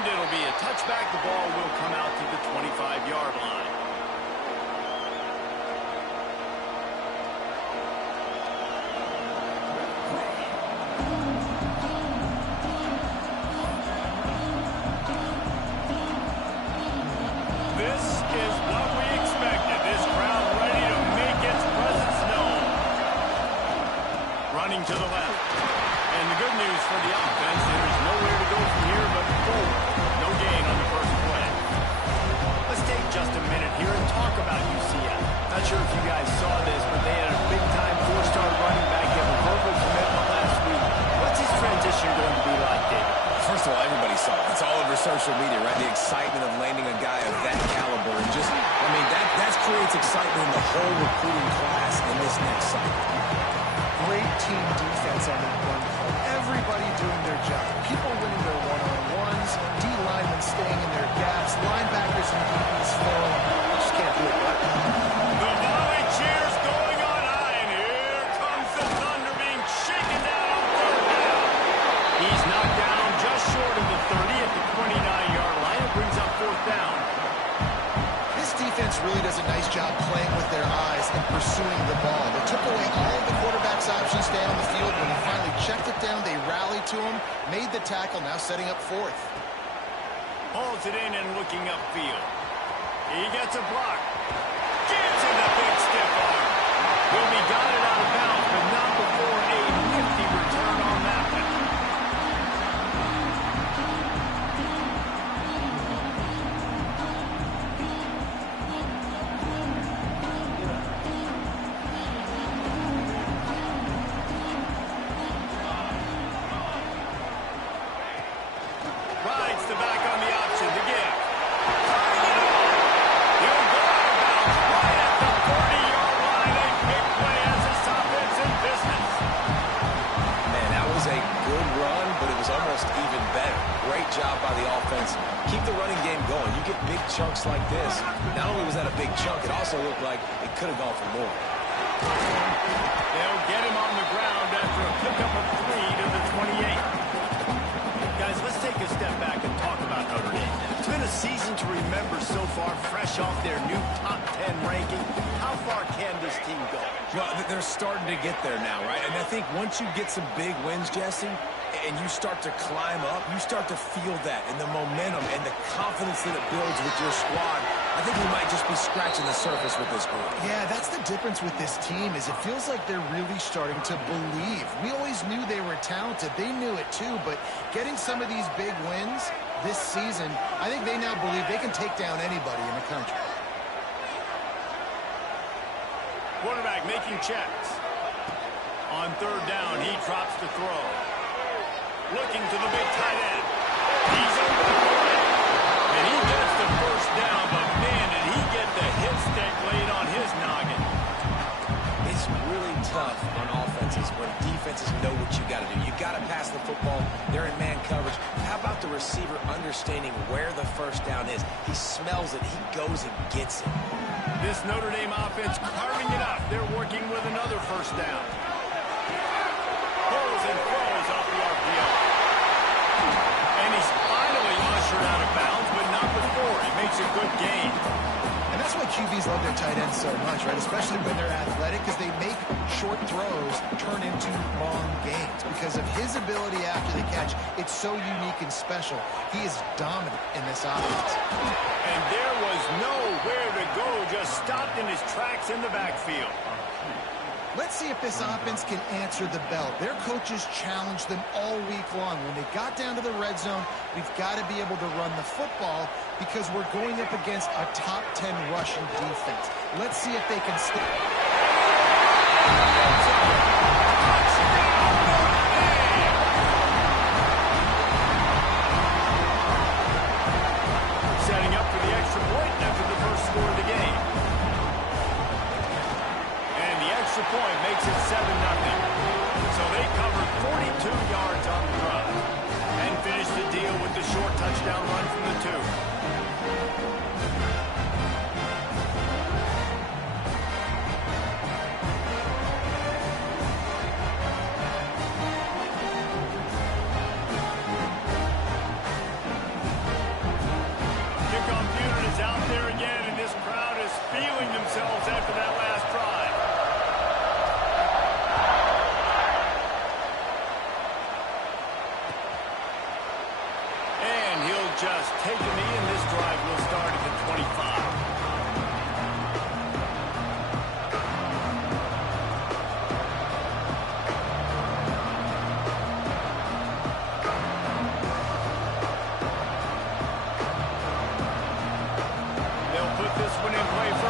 And it'll be a touchback. The ball will come out to the 25-yard line. This is what we expected. This crowd ready to make its presence known. Running to the left. And the good news for the offense, there's nowhere to go from here but forward. No gain on the first play. Let's take just a minute here and talk about Ncaa. Not sure if you guys saw this, but they had a big-time four-star running back give a verbal commitment last week. What's his transition going to be like, David? First of all, everybody saw it. It's all over social media, right? The excitement of landing a guy of that caliber. And just, I mean, that creates excitement in the whole recruiting class in this next cycle. Great team defense on that one play. Everybody doing their job. People winning their one-on-ones, D-linemen staying in their gaps, linebackers and DBs falling. Just can't do it right. The volley cheers going on high, and here comes the thunder being shaken down on third down. He's knocked down just short of the 30 at the 29-yard line. It brings up fourth down. This defense really does a nice job playing with their eyes and pursuing the ball. They took away all of the quarterback's options staying on the field. When he finally checked it down, they rallied to him, made the tackle, now setting up fourth. Hauls it in and looking upfield. He gets a block. Gives him a big stiff arm. Will be got it out of bounds, but not before a nifty return on that one. Rides the back on the option to give. Turning it on. He'll go out of bounds right at the 40-yard line. A big play as this offense in business. Man, that was a good run, but it was almost even better. Great job by the offense. Keep the running game going. You get big chunks like this. Not only was that a big chunk, it also looked like it could have gone for more. They'll get him on the ground after a pickup of 3 to the 28. Guys, let's take a step back and talk about Notre Dame. It's been a season to remember so far, fresh off their new top 10 ranking. How far can this team go? Well, they're starting to get there now, right? And I think once you get some big wins, Jesse, and you start to climb up, you start to feel that and the momentum and the confidence that it builds with your squad. I think we might just be scratching the surface with this group. Yeah, that's the difference with this team is it feels like they're really starting to believe. We always knew they were talented. They knew it too, but getting some of these big wins this season, I think they now believe they can take down anybody in the country. Quarterback making checks. On third down, he drops the throw. Looking to the big tight end. He's over the play. And he gets the first down, but man, did he get the hit stick laid on his noggin. It's really tough on offenses when defenses know what you got to do. You got to pass the football. They're in man coverage. How about the receiver understanding where the first down is? He smells it. He goes and gets it. This Notre Dame offense carving it up. They're working with another first down. Pulls and throws off the RPO. And he's finally ushered out of bounds, but not before. He makes a good gain. And that's why QBs love their tight ends so much, right? Especially when they're athletic, because they make short throws turn into long gains. Because of his ability after the catch, it's so unique and special. He is dominant in this offense. And there was nowhere to go, just stopped in his tracks in the backfield. Let's see if this offense can answer the bell. Their coaches challenged them all week long. When they got down to the red zone, we've got to be able to run the football because we're going up against a top 10 rushing defense. Let's see if they can stay. Setting up for the extra point after the first score of the game. And the extra point makes it 7-0. So they covered 42 yards on the drive and finished the deal with the short touchdown run from the 2. just take a knee, and this drive will start at the 25.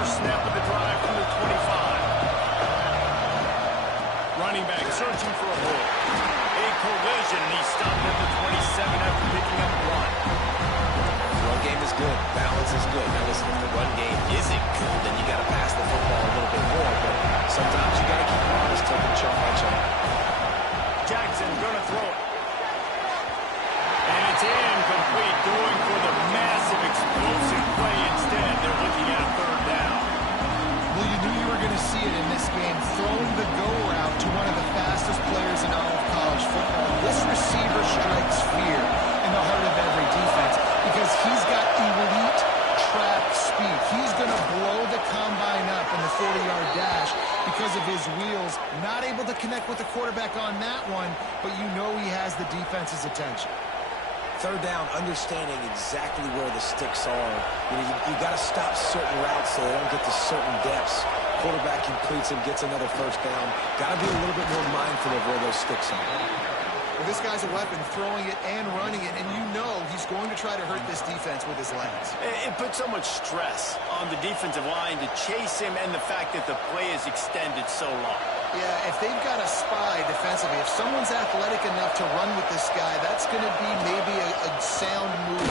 Snap of the drive from the 25. Running back searching for a hole. A collision, and he stopped at the 27 after picking up 1. The run game is good. Balance is good. Now listen, if the run game isn't good, then you got to pass the football a little bit more. But sometimes you got to keep honest, taking chunk by chunk. Jackson going to throw it. And it's incomplete, going for the massive explosive play instead. They're looking at a third down. Well, you knew you were going to see it in this game, throwing the go route to one of the fastest players in all of college football. This receiver strikes fear in the heart of every defense because he's got elite trap speed. He's going to blow the combine up in the 40-yard dash because of his wheels. Not able to connect with the quarterback on that one, but you know he has the defense's attention. Third down, understanding exactly where the sticks are. You got to stop certain routes so they don't get to certain depths. Quarterback completes and gets another first down. Got to be a little bit more mindful of where those sticks are. Well, this guy's a weapon, throwing it and running it, and you know he's going to try to hurt this defense with his legs. It puts so much stress on the defensive line to chase him, and the fact that the play is extended so long. Yeah, if they've got a spy defensively, if someone's athletic enough to run with this guy, that's going to be maybe a sound move. And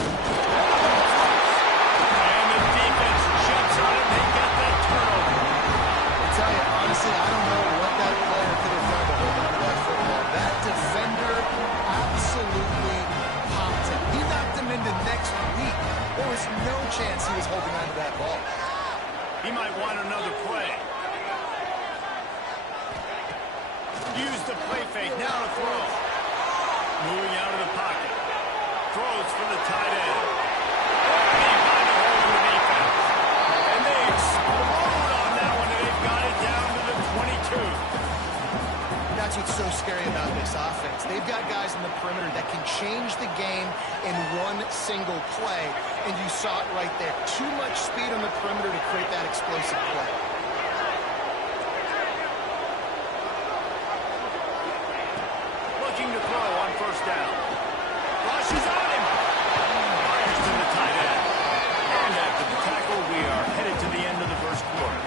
the defense jumps on it. They get that turnover. I tell you, honestly, I don't know what that player could have done to hold on to that football. That defender absolutely popped him. He knocked him into next week. There was no chance he was holding on to that ball. He might want another play. Use the play fake, now to throw. Moving out of the pocket. Throws for the tight end. They find a hole in the defense. And they explode on that one, and they've got it down to the 22. That's what's so scary about this offense. They've got guys in the perimeter that can change the game in one single play, and you saw it right there. Too much speed on the perimeter to create that explosive play. Looking to throw on first down. Rushes on him. Fires to the tight end. And after the tackle, we are headed to the end of the first quarter.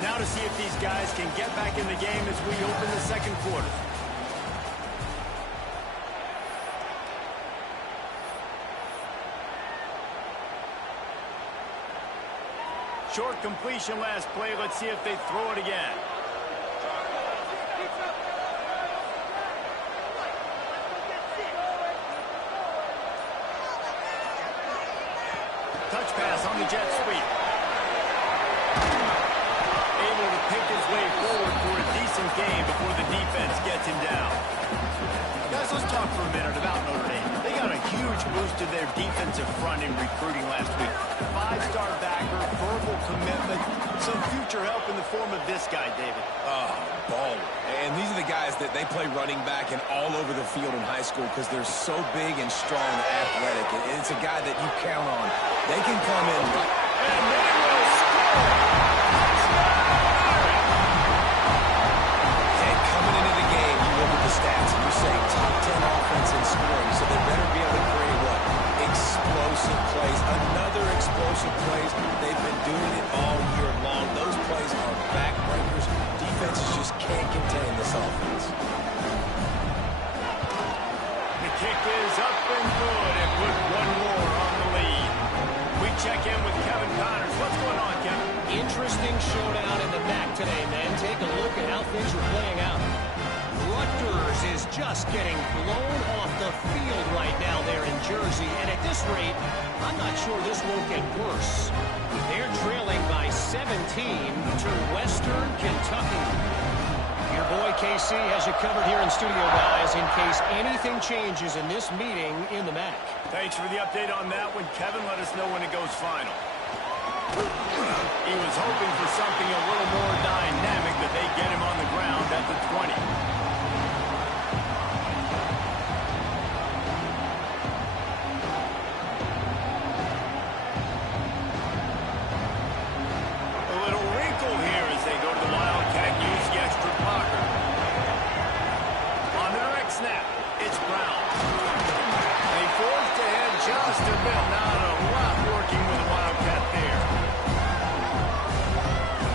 Now to see if these guys can get back in the game as we open the second quarter. Short completion last play. Let's see if they throw it again. Touch pass on the jet sweep. Able to pick his way forward for a decent game before the defense gets him down. Guys, let's talk for a minute about Notre Dame. They got a huge boost to their defensive front in recruiting last week. 5-star backer, verbal commitment, some future help in the form of this guy, David. Ball. And these are the guys that they play running back and all over the field in high school because they're so big and strong and athletic. And it's a guy that you count on. They can come in. And they will score. And coming into the game, you look at the stats and you say top 10 offense in scoring, so they better be able to create what? Explosive plays. Another explosive plays. They've been doing it all year long. Those plays are backbreakers. Defenses just can't contain this offense. The kick is up and good, and put one more on the lead. We check in with Kevin Connors. What's going on, Kevin? Interesting showdown in the MAC today, man. Take a look at how things are playing out. Rutgers is just getting blown off the field right now there in Jersey, and at this rate, I'm not sure this won't get worse. They're trailing by 17 to Western Kentucky. Your boy KC has you covered here in studio, guys, in case anything changes in this meeting in the MAC. Thanks for the update on that one, Kevin. Let us know when it goes final. He was hoping for something a little more dynamic, that they get him on the ground at the 20. A little wrinkle here as they go to the Wildcat, use the extra blocker. On the direct snap, it's Brown. They forced ahead just a bit. Not a lot working with the Wildcat there.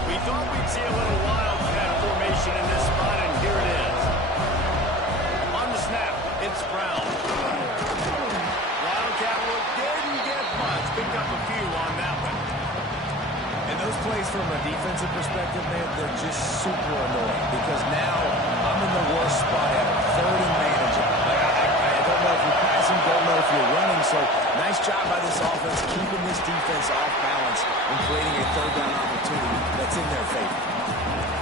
We thought we'd see a little Wildcat formation in this spot, and here it is. On the snap, it's Brown. Wildcat look didn't get much. Picked up a few on that one. And those plays from a defensive perspective, man, they're just super annoying because now I'm in the worst spot ever. Third and manageable. I don't know if you're passing, don't know if you're running. So nice job by this offense keeping this defense off balance and creating a third down opportunity that's in their favor.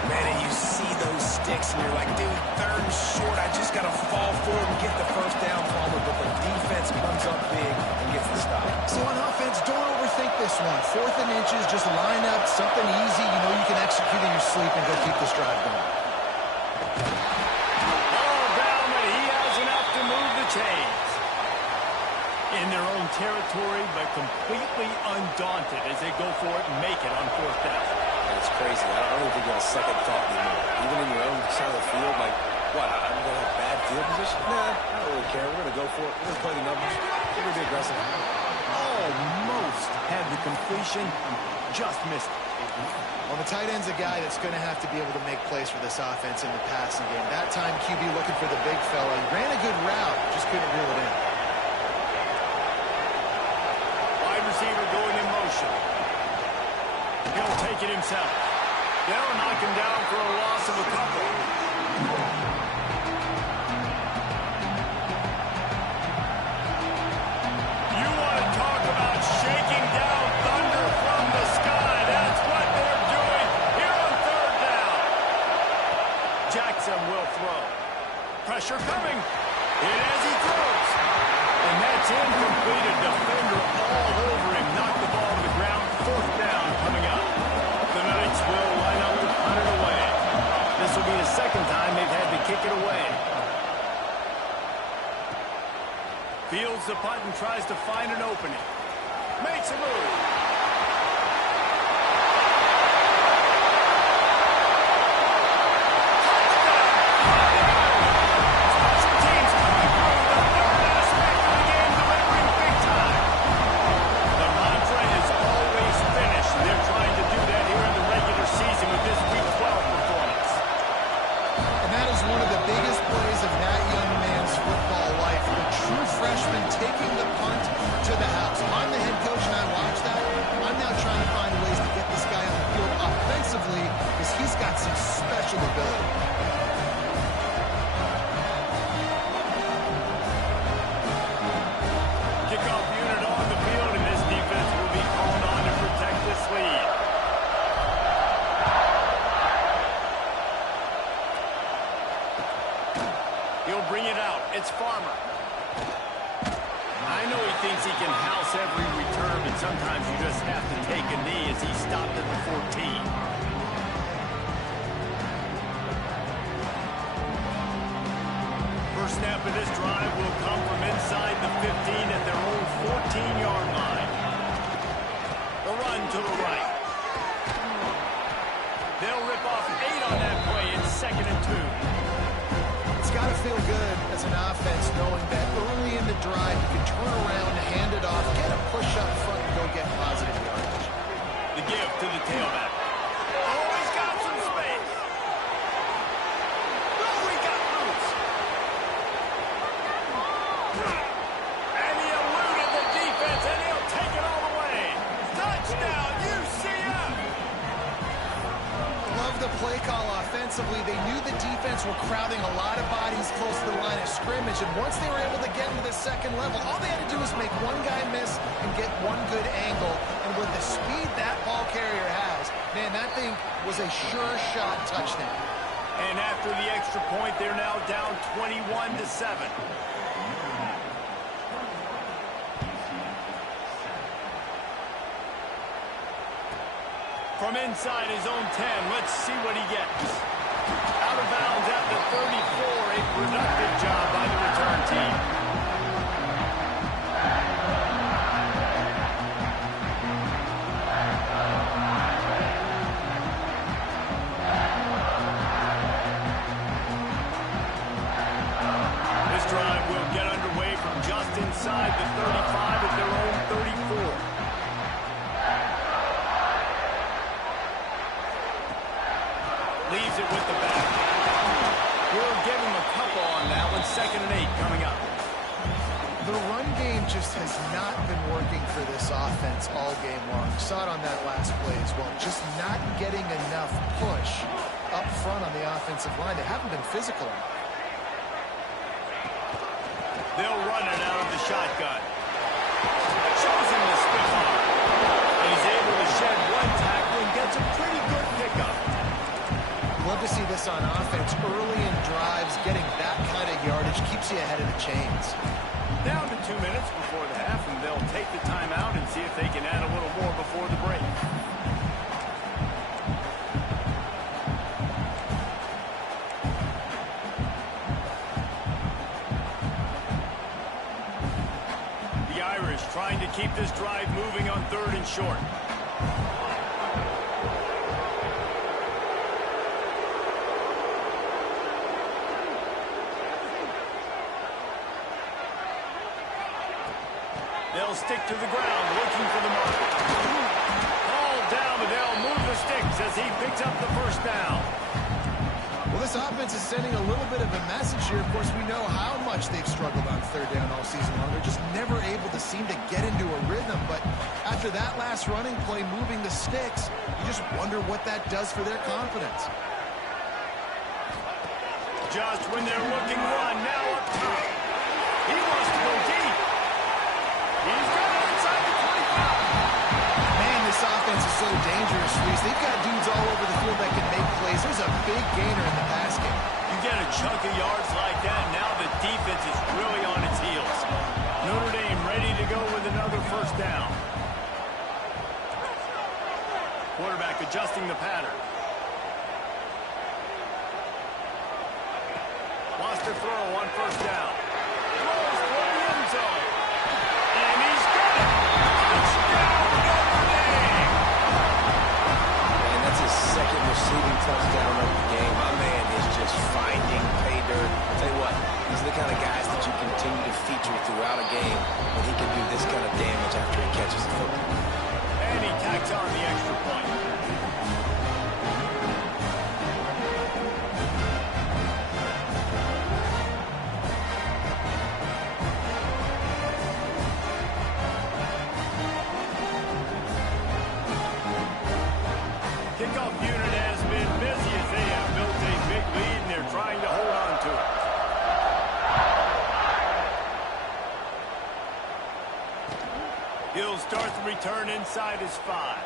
Man, and you see those sticks and you're like, dude, third and short. I just got to fall forward and get the first down, Palmer. But the defense comes up big and gets the stop. So on offense, don't overthink this one. 4th and inches, just line up, something easy. You know you can execute in your sleep and go keep this drive going. Oh, down, but he has enough to move the chains. In their own territory, but completely undaunted as they go for it and make it on 4th down. It's crazy. I don't even think you have a second thought anymore. Even in your own side of the field, like, what, I'm going to have bad field position? Nah, I don't really care. We're going to go for it. We're going to play the numbers. We're going to be aggressive. Almost had the completion, just missed it. Well, the tight end's a guy that's going to have to be able to make plays for this offense in the passing game. That time, QB looking for the big fella. He ran a good route, just couldn't reel it in. Wide receiver going in motion. He'll take it himself. They'll knock him down for a loss of a couple. You want to talk about shaking down thunder from the sky. That's what they're doing here on 3rd down. Jackson will throw. Pressure coming. Hit as he throws. And that's incomplete. A defender all over him. Knocked the ball to the ground. 4th down coming up. The Knights will line up to punt it away. This will be the second time they've had to kick it away. Fields the punt and tries to find an opening. Makes a move. Taking the punt to the house. I'm the head coach and I watch that. I'm now trying to find ways to get this guy on the field offensively because he's got some special ability. Kickoff unit on the field, and this defense will be called on to protect this lead. He'll bring it out. It's Farmer. I know he thinks he can house every return, but sometimes you just have to take a knee as he stopped at the 14. First snap of this drive will come from inside the 15 at their own 14-yard line. The run to the right. They'll rip off 8 on that play. It's 2nd and 2. Got to feel good as an offense knowing that early in the drive you can turn around, hand it off, get a push up front, and go get positive yardage. The give to the tailback. Oh, he's got some space. Oh, he got loose. And he eluded the defense, and he'll take it all the way. Touchdown, UCF. Love the play call offensively. They knew the defense were crowding a lot of bodies close to the line of scrimmage, and once they were able to get into the second level, all they had to do was make one guy miss and get one good angle. And with the speed that ball carrier has, man, that thing was a sure shot touchdown. And after the extra point, they're now down 21-7. from inside his own 10. Let's see what he gets. Out of bounds at the 34. A productive job by the return team. This drive will get underway from just inside the 35 at their own 34. Leaves it with the back. We'll give him a couple on that one. 2nd and 8 coming up. The run game just has not been working for this offense all game long. Saw it on that last play as well. Just not getting enough push up front on the offensive line. They haven't been physical. They'll run it out of the shotgun. Shows him the spit arm. And he's able to shed one tackle and gets a pretty good pickup. Love to see this on offense. Early in drives, getting that kind of yardage keeps you ahead of the chains. Down to 2 minutes before the half, and they'll take the timeout and see if they can add a little more before the break. The Irish trying to keep this drive moving on 3rd and short. They'll stick to the ground, looking for the mark. Ball down, but they'll move the sticks as he picks up the first down. Well, this offense is sending a little bit of a message here. Of course, we know how much they've struggled on 3rd down all season long. They're just never able to seem to get into a rhythm. But after that last running play, moving the sticks, you just wonder what that does for their confidence. Just when they're looking one, now up top. He wants to go deep. He's got it inside the 25. Man, this offense is so dangerous, Reese. They've got dudes all over the field that can make plays. There's a big gainer in the pass game. You get a chunk of yards like that, now the defense is really on its heels. Notre Dame ready to go with another first down. Quarterback adjusting the pattern. Wants to throw on 1st down. Throws for the end zone. And he's got it. Touchdown, Notre Dame. And that's his 2nd receiving touchdown of the game. My man is just finding pay dirt. I'll tell you what, these are the kind of guys that you continue to feature throughout a game when he can do this kind of damage after he catches the football. And he tacks on the extra point. Kickoff unit has been busy as they have built a big lead, and they're trying to hold on to it. He'll start the return inside his 5.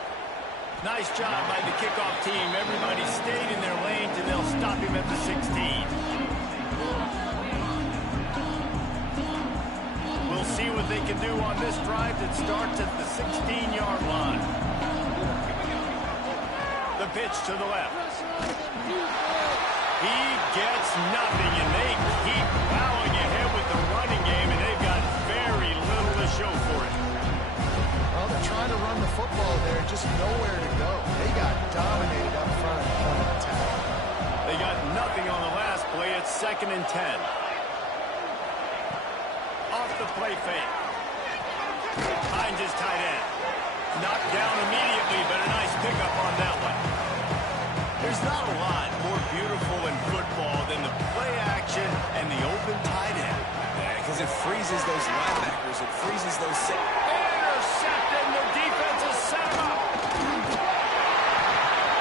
Nice job by the kickoff team. Everybody stayed in their lanes, and they'll stop him at the 16. We'll see what they can do on this drive that starts at the 16-yard line. The pitch to the left. He gets nothing, and they keep plowing ahead with the running game, and they've got very little to show for it. Well, they're trying to run the football there, just nowhere to go. They got dominated up front at the point of attack. They got nothing on the last play. It's 2nd and 10. Off the play fake. Finds his tight end. Knocked down immediately, but a nice pickup on that one. There's not a lot more beautiful in football than the play action and the open tight end. Because it freezes those linebackers. It freezes those... Intercepted, and the defense has set him up.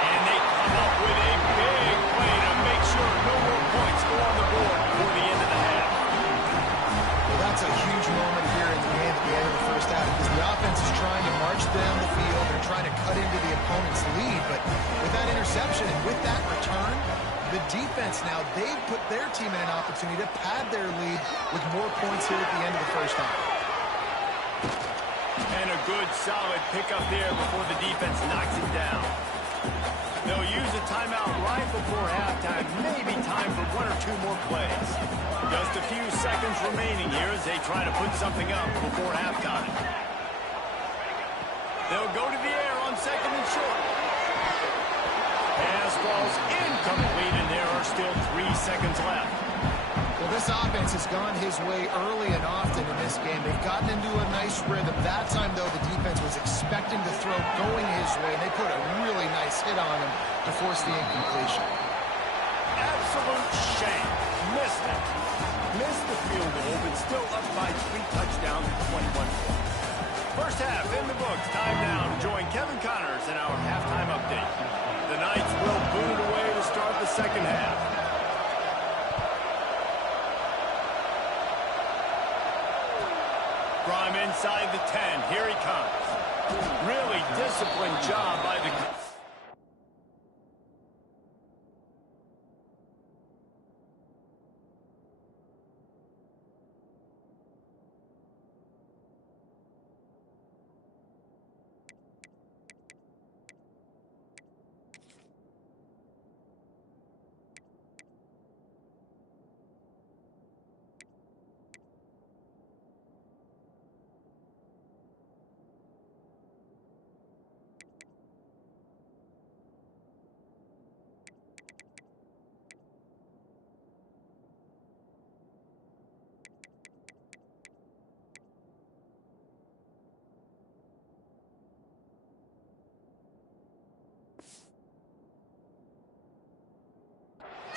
And they come up with a big play to make sure no more points go on the board before the end of the half. Well, that's a huge moment here in the game at the end of the first half because the offense is trying to march down the field. They're trying to cut into the opponent's lead, but with that interception and with that return, the defense now, they've put their team in an opportunity to pad their lead with more points here at the end of the first half. And a good, solid pickup there before the defense knocks it down. They'll use a timeout right before halftime. Maybe time for one or two more plays. Just a few seconds remaining here as they try to put something up before halftime. They'll go to the air on second and short. Pass falls incomplete, and there are still 3 seconds left. Well, this offense has gone his way early and often in this game. They've gotten into a nice rhythm. That time, though, the defense was expecting to throw going his way, and they put a really nice hit on him to force the incompletion. Absolute shame. Missed it. Missed the field goal, but still up by 3 touchdowns and 21 points. First half in the books. Time now to join Kevin Connors in our halftime update. The Knights will boot it away to start the second half. From inside the 10, here he comes. Really disciplined job by the...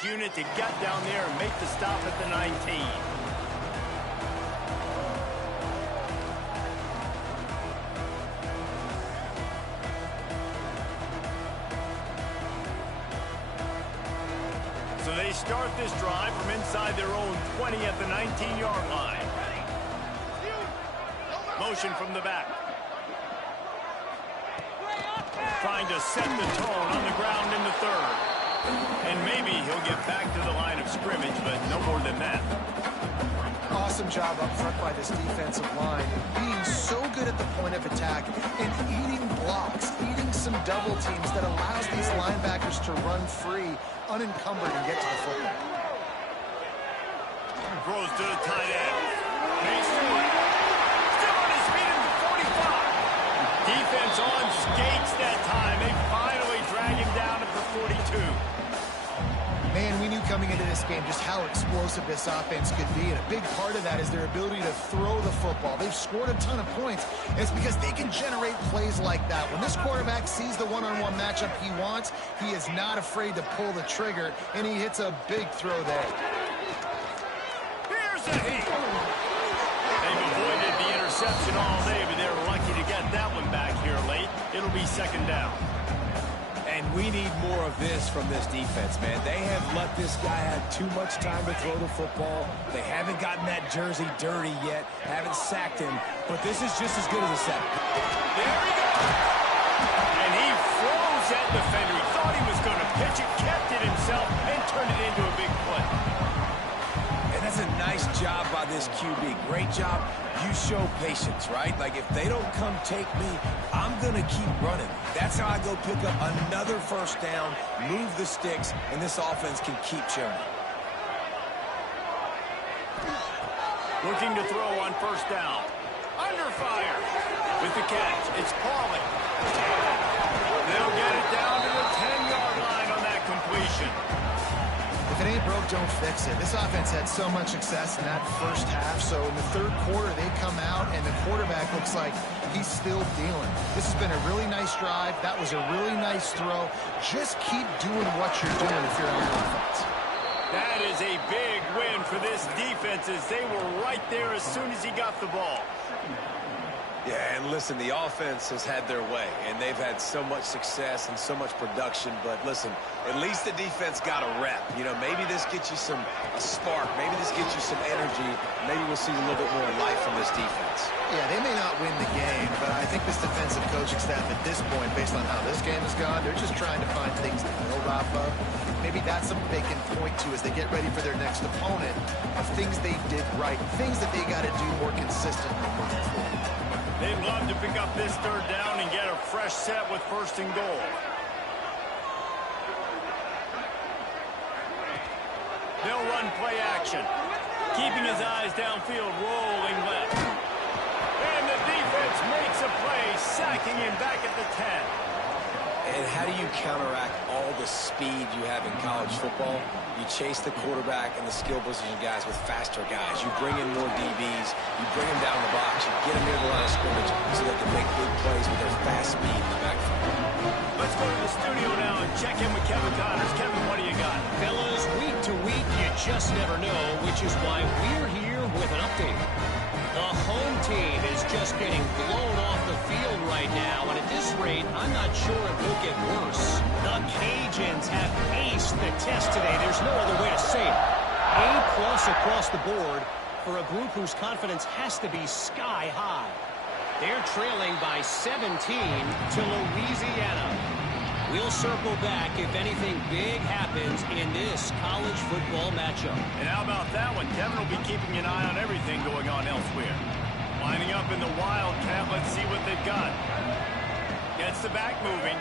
unit to get down there and make the stop at the 19. So they start this drive from inside their own 20 at the 19-yard line. Motion from the back. Trying to set the tone on the ground in the third. And maybe he'll get back to the line of scrimmage, but no more than that. Awesome job up front by this defensive line. Being so good at the point of attack and eating blocks, eating some double teams that allows these linebackers to run free, unencumbered, and get to the football. Throws to the tight end. Makes room. Still on his feet at the 45. Defense on skates that time. They finally drag him down at the 42. Man, we knew coming into this game just how explosive this offense could be, and a big part of that is their ability to throw the football. They've scored a ton of points, and it's because they can generate plays like that. When this quarterback sees the one-on-one matchup he wants, he is not afraid to pull the trigger, and he hits a big throw there. Here's a heat. They've avoided the interception all day, but they're lucky to get that one back here late. It'll be second down. And we need more of this from this defense, man. They have let this guy have too much time to throw the football. They haven't gotten that jersey dirty yet, haven't sacked him, but this is just as good as a sack. There he goes. And he froze that defender. He thought he was going to pitch it, kept it himself, and turned it into a big play. And that's a nice job by this QB. Great job. You show patience, right? Like, if they don't come take me, I'm going to keep running. That's how I go pick up another first down, move the sticks, and this offense can keep churning. Looking to throw on first down. Under fire. With the catch, it's Pauly. They'll get it down to the 10-yard line on that completion. If it ain't broke, don't fix it. This offense had so much success in that first half, so in the third quarter, they come out, and the quarterback looks like he's still dealing. This has been a really nice drive. That was a really nice throw. Just keep doing what you're doing if you're on that offense. That is a big win for this defense as they were right there as soon as he got the ball. Yeah, and listen, the offense has had their way, and they've had so much success and so much production. But listen, at least the defense got a rep. You know, maybe this gets you a spark. Maybe this gets you some energy. Maybe we'll see a little bit more life from this defense. Yeah, they may not win the game, but I think this defensive coaching staff at this point, based on how this game has gone, they're just trying to find things to build off of. Maybe that's something they can point to as they get ready for their next opponent, of things they did right, things that they got to do more consistently moving forward. They'd love to pick up this third down and get a fresh set with first and goal. They'll run play action. Keeping his eyes downfield, rolling left. And the defense makes a play, sacking him back at the 10. And how do you counteract all the speed you have in college football? You chase the quarterback and the skill position guys with faster guys. You bring in more DBs. You bring them down the box. You get them near the line of scrimmage so they can make big plays with their fast speed in the backfield. Let's go to the studio now and check in with Kevin Connors. Kevin, what do you got? Fellas, week to week, you just never know, which is why we're here with an update. The home team is just getting blown off the field right now, and at this rate, I'm not sure it will get worse. The Cajuns have aced the test today. There's no other way to say it. A+ across the board for a group whose confidence has to be sky high. They're trailing by 17 to Louisiana. We'll circle back if anything big happens in this college football matchup. And how about that one? Kevin will be keeping an eye on everything going on elsewhere. Lining up in the Wildcat, let's see what they've got. Gets the back moving.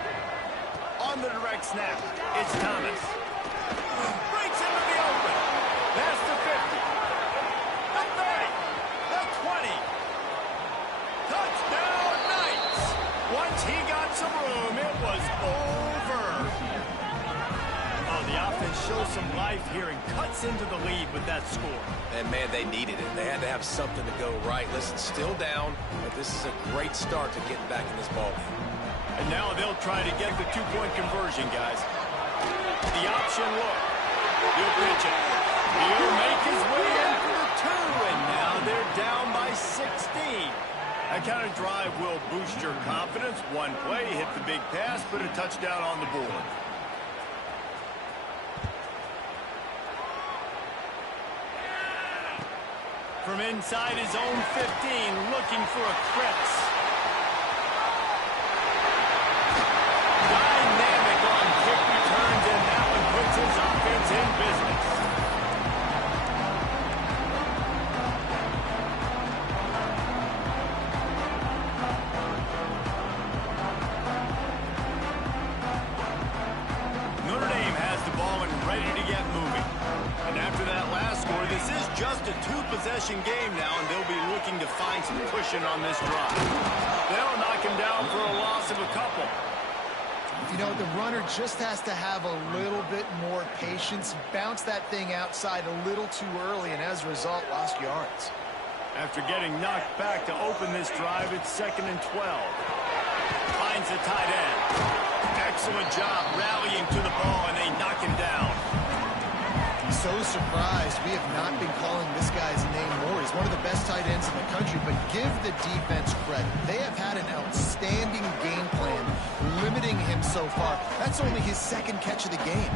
On the direct snap, it's Thomas. Breaks into the open. That's the 50. The 30. The 20. Touchdown Knights! Once he got some room, it was over. Oh, the offense shows some life here and cuts into the lead with that score. And, man, they needed it. They had to have something to go right. Listen, still down, but this is a great start to getting back in this ballgame. And now they'll try to get the two-point conversion, guys. The option look. He'll pitch it. He'll make his way in for the 2, and now they're down by 16. That kind of drive will boost your confidence. One play, hit the big pass, put a touchdown on the board. From inside his own 15, looking for a crevice. Dynamic on kick returns, and that one puts his offense in business. Notre Dame has the ball and ready to get moving. And after that last score, this is just a two-possession game now, and they'll be looking to find some cushion on this drive. They'll knock him down for a loss of a couple. You know, the runner just has to have a little bit more patience, bounce that thing outside a little too early, and as a result, lost yards. After getting knocked back to open this drive, it's 2nd and 12. Finds the tight end. Excellent job rallying to the ball, and they knock him down. So surprised we have not been calling this guy's name more. He's one of the best tight ends in the country, but give the defense credit. They have had an outstanding game plan limiting him so far. That's only his 2nd catch of the game.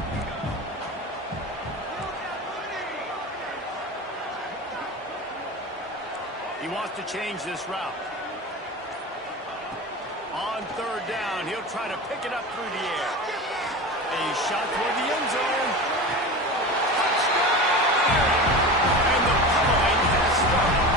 He wants to change this route. On 3rd down, he'll try to pick it up through the air. A shot toward the end zone. And the pummeling has started.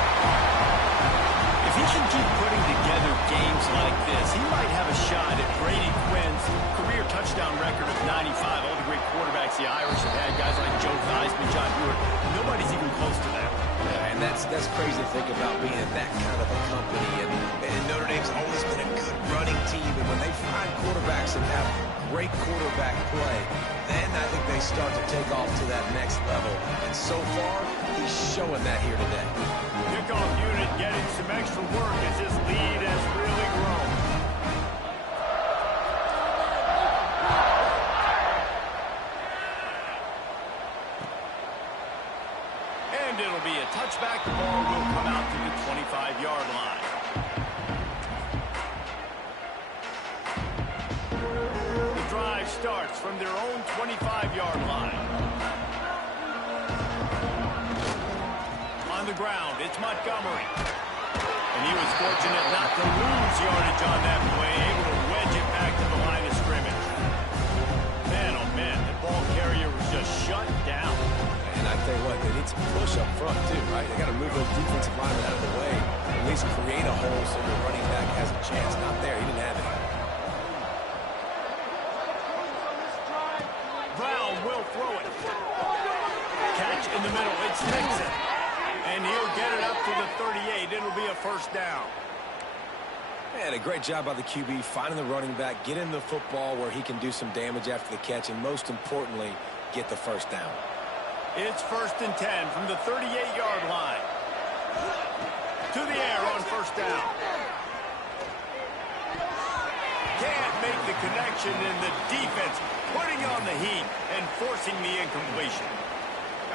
If he can keep putting together games like this, he might have a shot at Brady Quinn's career touchdown record of 95. All the great quarterbacks the Irish have had, guys like Joe Theismann, John Hewitt. Nobody's even close to that. Yeah, and that's crazy to think about being in that kind of a company. And Notre Dame's always been a good running team. And when they find quarterbacks and have great quarterback play, then I think they start to take off to that next level. And so far, he's showing that here today. Kickoff unit getting some extra work as this lead has really grown. And it'll be a touchback. The ball will come out to the 25-yard line. The drive starts from their own 25-yard line. On the ground, it's Montgomery. And he was fortunate not to lose yardage on that play, able to wedge it back to the line of scrimmage. Man, oh man, the ball carrier was just shut down. And I tell you what, they need some push up front too, right? They got to move those defensive linemen out of the way, at least create a hole so the running back has a chance. Not there, he didn't have it. Let's fix it. And he'll get it up to the 38. It'll be a first down. And a great job by the QB finding the running back, get him the football where he can do some damage after the catch, and most importantly, get the first down. It's 1st and 10 from the 38-yard line. To the air on first down. Can't make the connection, and the defense putting on the heat and forcing the incompletion.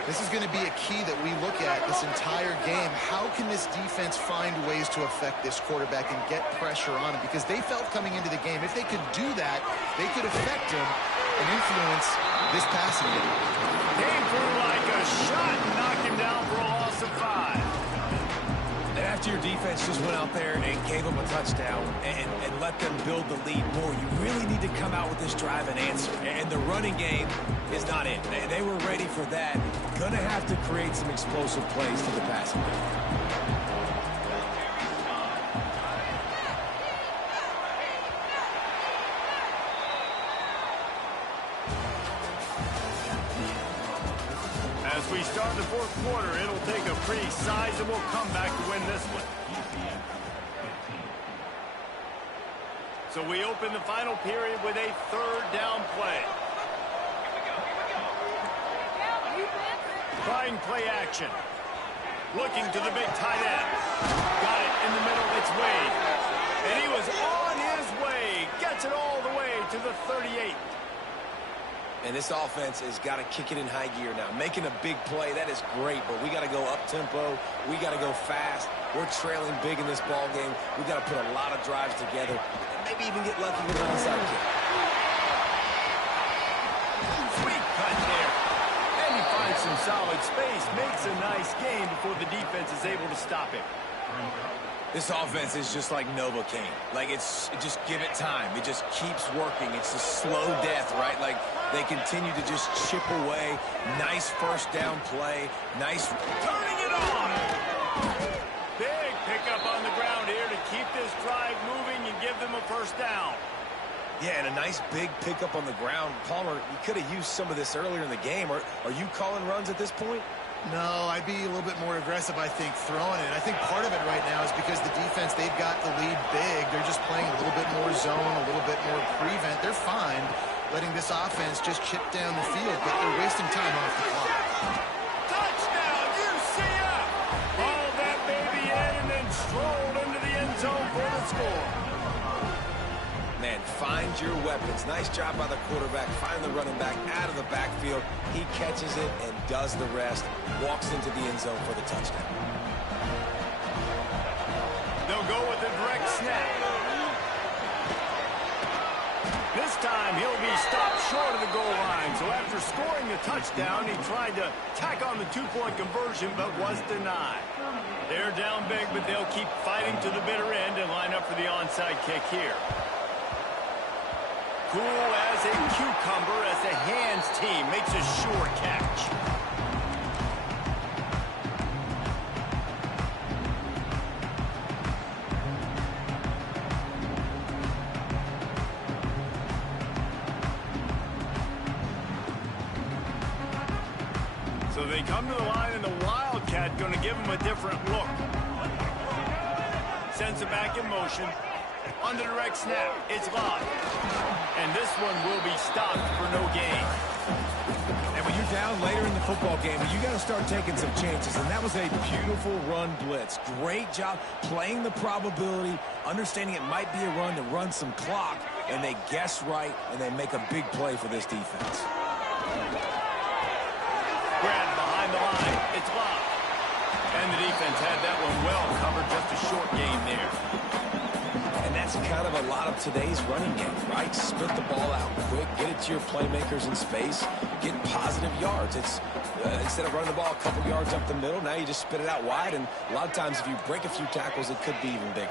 This is going to be a key that we look at this entire game. How can this defense find ways to affect this quarterback and get pressure on him? Because they felt coming into the game, if they could do that, they could affect him and influence this passing game. Came through like a shot and knocked him down for a loss of 5. And after your defense just went out there and gave them a touchdown and let them build the lead more, you really need to come out with this drive and answer. And the running game is not in. They were ready for that. Going to have to create some explosive plays to the passing game. As we start the fourth quarter, it'll take a pretty sizable comeback to win this one. So we open the final period with a third down play. Trying play action. Looking to the big tight end. Got it in the middle. It's Wade. And he was on his way. Gets it all the way to the 38. And this offense has got to kick it in high gear now. Making a big play, that is great, but we got to go up-tempo. We got to go fast. We're trailing big in this ball game. We got to put a lot of drives together and maybe even get lucky with an onside kick. Sweet cut there. And he finds some solid space. Makes a nice gain before the defense is able to stop him. This offense is just like Novocaine. Like, just give it time. It just keeps working. It's a slow death, right? Like, they continue to just chip away. Nice first down play. Nice. Turning it on. Big pickup on the ground here to keep this drive moving and give them a first down. Yeah, and a nice big pickup on the ground. Palmer, you could have used some of this earlier in the game. Are you calling runs at this point? No, I'd be a little bit more aggressive, I think, throwing it. I think part of it right now is because the defense, they've got the lead big. They're just playing a little bit more zone, a little bit more prevent. They're fine letting this offense just chip down the field, but they're wasting time off the clock. Touchdown, UCF! Hauled that baby in and then strolled into the end zone for the score. Man, find your weapons. Nice job by the quarterback. Find the running back out of the backfield. He catches it and does the rest. Walks into the end zone for the touchdown. They'll go with a direct snap. This time he'll be stopped short of the goal line. So after scoring the touchdown, he tried to tack on the two-point conversion but was denied. They're down big, but they'll keep fighting to the bitter end and line up for the onside kick here. Cool as a cucumber as the hands team makes a sure catch. So they come to the line, and the Wildcat going to give them a different look. Sends it back in motion. On the direct snap, it's live. And this one will be stopped for no gain. And when you're down later in the football game, you got to start taking some chances. And that was a beautiful run blitz. Great job playing the probability, understanding it might be a run to run some clock. And they guess right, and they make a big play for this defense. Grab behind the line. It's live. And the defense had that one well covered. Just a short gain there. And that's kind of a lot of today's running game, right? Split the ball out quick, get it to your playmakers in space, get positive yards. It's instead of running the ball a couple yards up the middle, now you just spit it out wide, and a lot of times if you break a few tackles, it could be even bigger.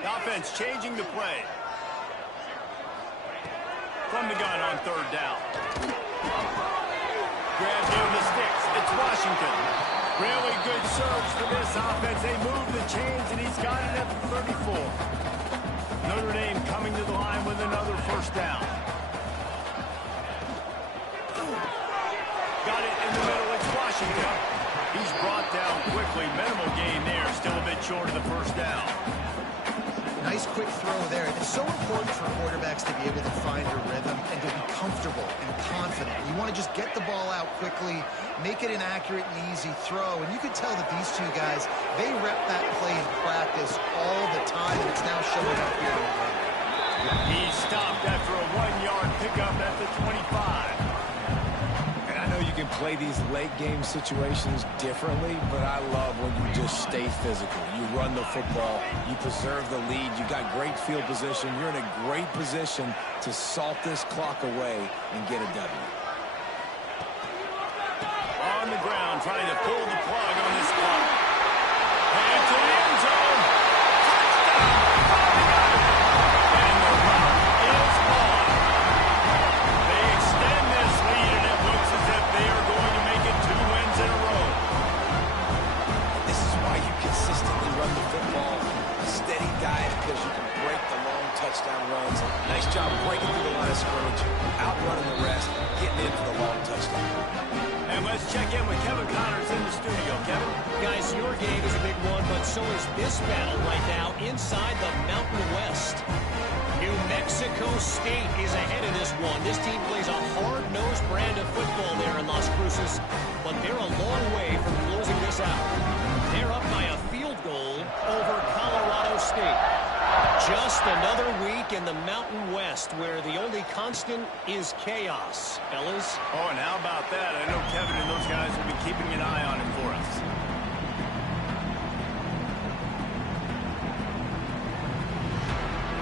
The offense changing the play. From the gun on third down. Grab near the sticks. It's Washington. Really good surge for this offense. They move the chains, and he's got it at the 34. Notre Dame coming to the line with another first down. Washington. He's brought down quickly. Minimal gain there. Still a bit short of the first down. Nice quick throw there. It's so important for quarterbacks to be able to find a rhythm and to be comfortable and confident. You want to just get the ball out quickly, make it an accurate and easy throw. And you can tell that these two guys, they rep that play in practice all the time, and it's now showing up here in the game. He stopped after a 1-yard pickup at the 25. And I know you can play these late game situations differently, but I love when you just stay physical. You run the football, you preserve the lead, you got great field position, you're in a great position to salt this clock away and get a W. On the ground, trying to pull the plug on this clock. And to the end zone. And the route is on. They extend this lead, and it looks as if they are going to make it 2 wins in a row. This is why you consistently run the football. A steady dive because you can break the long touchdown runs. Nice job breaking through the line of scrimmage, outrunning the rest, getting in for the long touchdown. And let's check in with Kevin Connors in the studio. Kevin? Guys, your game is a big one, but so is this battle right now inside the Mountain West. New Mexico State is ahead in this one. This team plays a hard-nosed brand of football there in Las Cruces, but they're a long way from closing this out. They're up by a field goal over Colorado State. Just another week in the Mountain West where the only constant is chaos, fellas. Oh, and how about that? I know Kevin and those guys will be keeping an eye on him for us.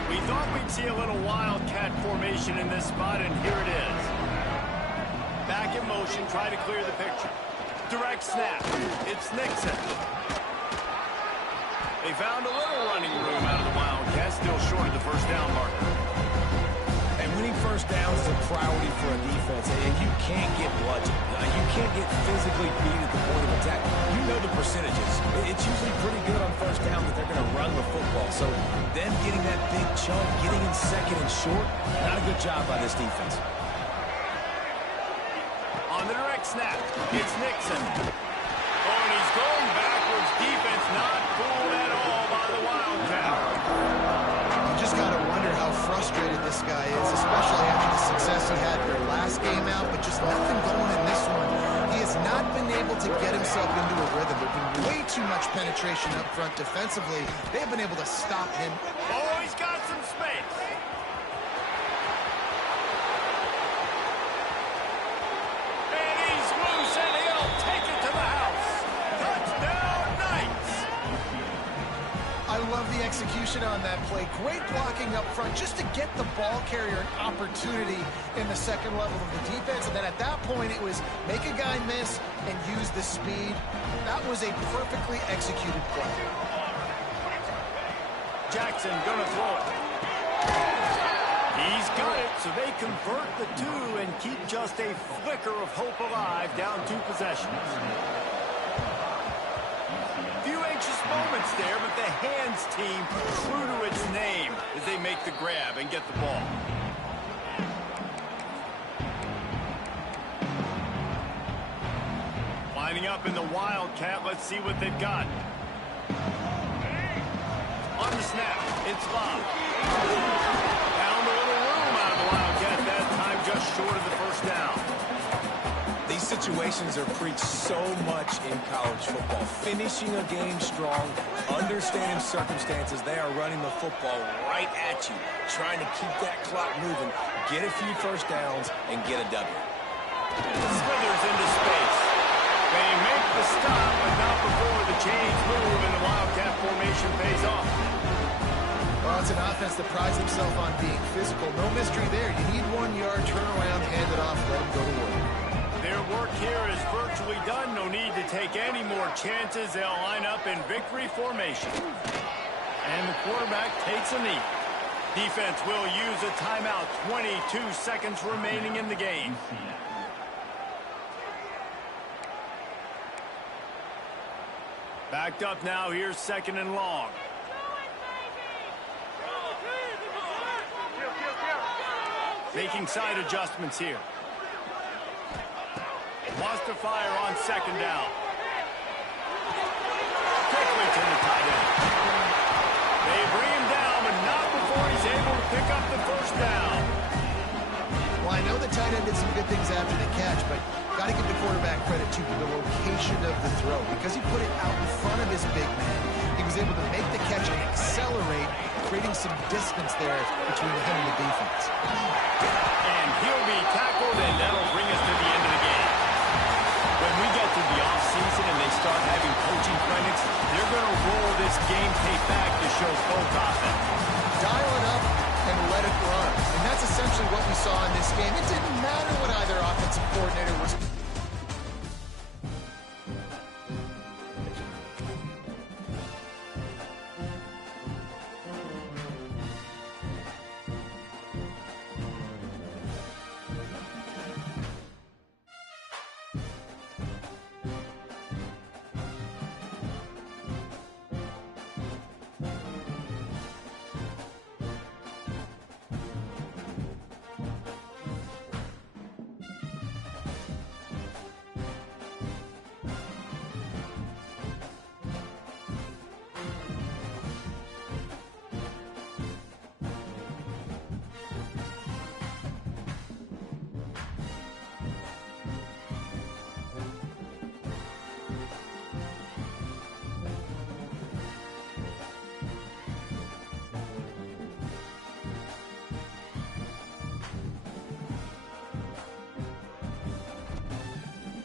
We thought we'd see a little wildcat formation in this spot, and here it is. Back in motion, try to clear the picture. Direct snap. It's Nixon. They found a little running room out of the Wildcats, still short of the first down marker. And winning first downs is a priority for a defense, and you can't get bludgeoned. You can't get physically beat at the point of attack. You know the percentages. It's usually pretty good on first down that they're going to run the football. So them getting that big chunk, getting in second and short, not a good job by this defense. On the direct snap, it's Nixon. Oh, and he's going backwards. Defense not fooled at all by the Wildcat. You just got to wonder how frustrated this guy is, especially after the success he had their last game out, but just nothing going in this one. He has not been able to get himself into a rhythm. There's been way too much penetration up front defensively. They've been able to stop him. Oh, he's got some space. And he's loose, and he'll take it to the house. Touchdown, Knights. I love the execution on that play. Great blocking up front just to get the ball carrier an opportunity in the second level of the defense. And then at that point, it was make a guy miss and use the speed. That was a perfectly executed play. Jackson gonna throw it. He's got it, so they convert the 2 and keep just a flicker of hope alive, down 2 possessions. Few anxious moments there, but the hands team true to its name as they make the grab and get the ball. Lining up in the Wildcat, let's see what they've got. On the snap, it's Bob. Found a little room out of the Wildcat that time, just short of the first down. These situations are preached so much in college football. Finishing a game strong, understanding circumstances. They are running the football right at you, trying to keep that clock moving, get a few first downs, and get a W. Slithers into space. They make the stop, but not before the chains move and the Wildcat formation pays off. Well, it's an offense that prides itself on being physical. No mystery there. You need 1 yard, turn around, hand it off, let them go to work. Their work here is virtually done. No need to take any more chances. They'll line up in victory formation. And the quarterback takes a knee. Defense will use a timeout. 22 seconds remaining in the game. Backed up now. Here's 2nd and long. Making side adjustments here. Wants to fire on second down. Quickly to the tight end. They bring him down, but not before he's able to pick up the first down. Well, I know the tight end did some good things after the catch, but got to give the quarterback credit to the location of the throw. Because he put it out in front of his big man, he was able to make the catch and accelerate, creating some distance there between him and the defense. And he'll be tackled, and that'll bring us to the end of the game. When we get to the offseason and they start having coaching clinics, they're going to roll this game tape back to show both offense. Dial it up and let it run. And that's essentially what we saw in this game. It didn't matter what either offensive coordinator was